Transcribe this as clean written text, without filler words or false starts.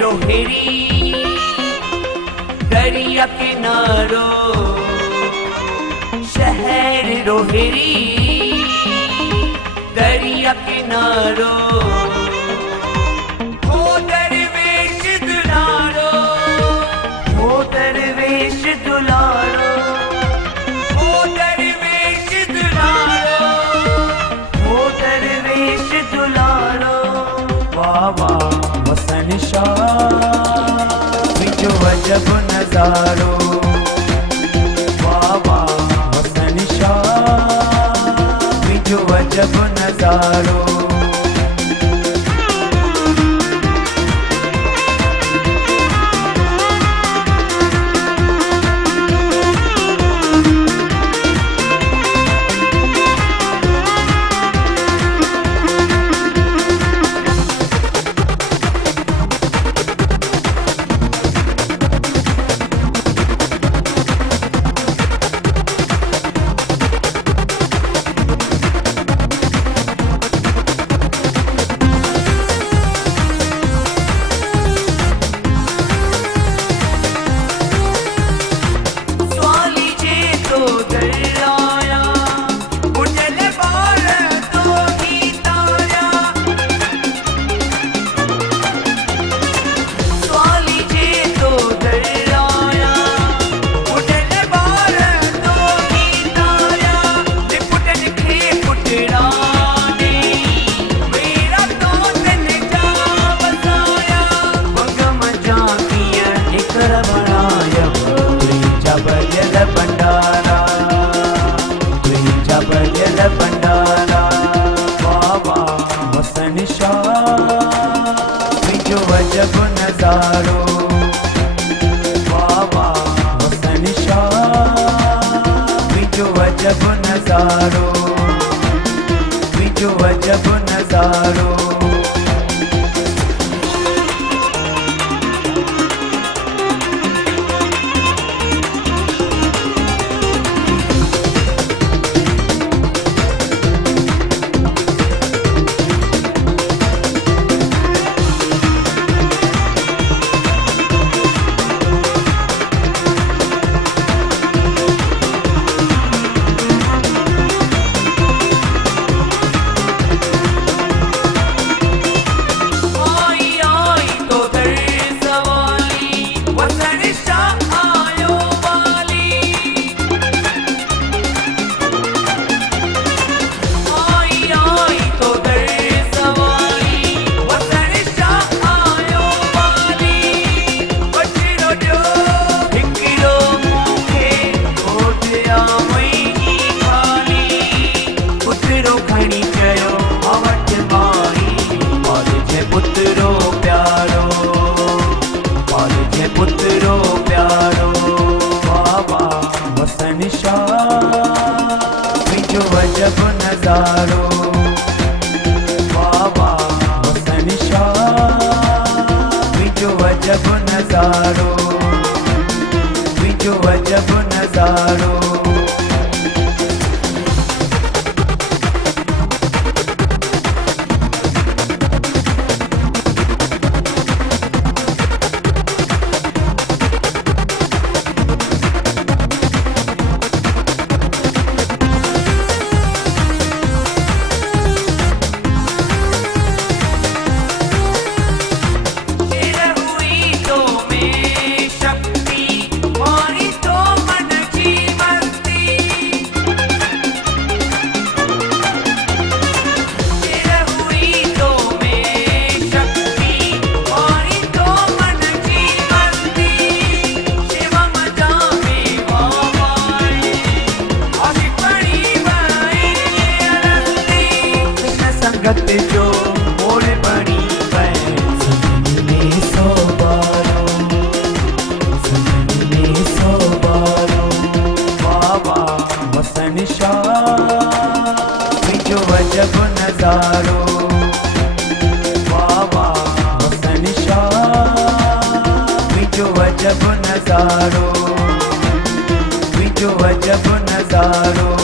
रोहेरी दरिया किनारों, शहर रोहेरी दरिया किनारों, हो दरवेश दुलारो, हो दरवेश दुलारो, हो दरवेश दुलारो, हो दरवेश दुलारो। वाह वाह वसन शाह जो अजब नजारो, वाह वाह वसन शाह जो अजब नजारो। भंडारा वाह वाह वसन शाह जो अजब नजारो, वाह वाह वसन शाह जो अजब नजारो, जो अजब नजारो। पुत्रो प्यारो वाह वाह वसन शाह जो अजब नजारो, वाह वाह वसन शाह जो अजब नजारो, जो अजब नजारो। संगत जो मोड़ बनी सजने सो बारो, सजने सो बारो वाह वाह वसन शाह जो अजब नजारो, वाह वाह वसन शाह जो अजब नजारो, जो अजब नजारो।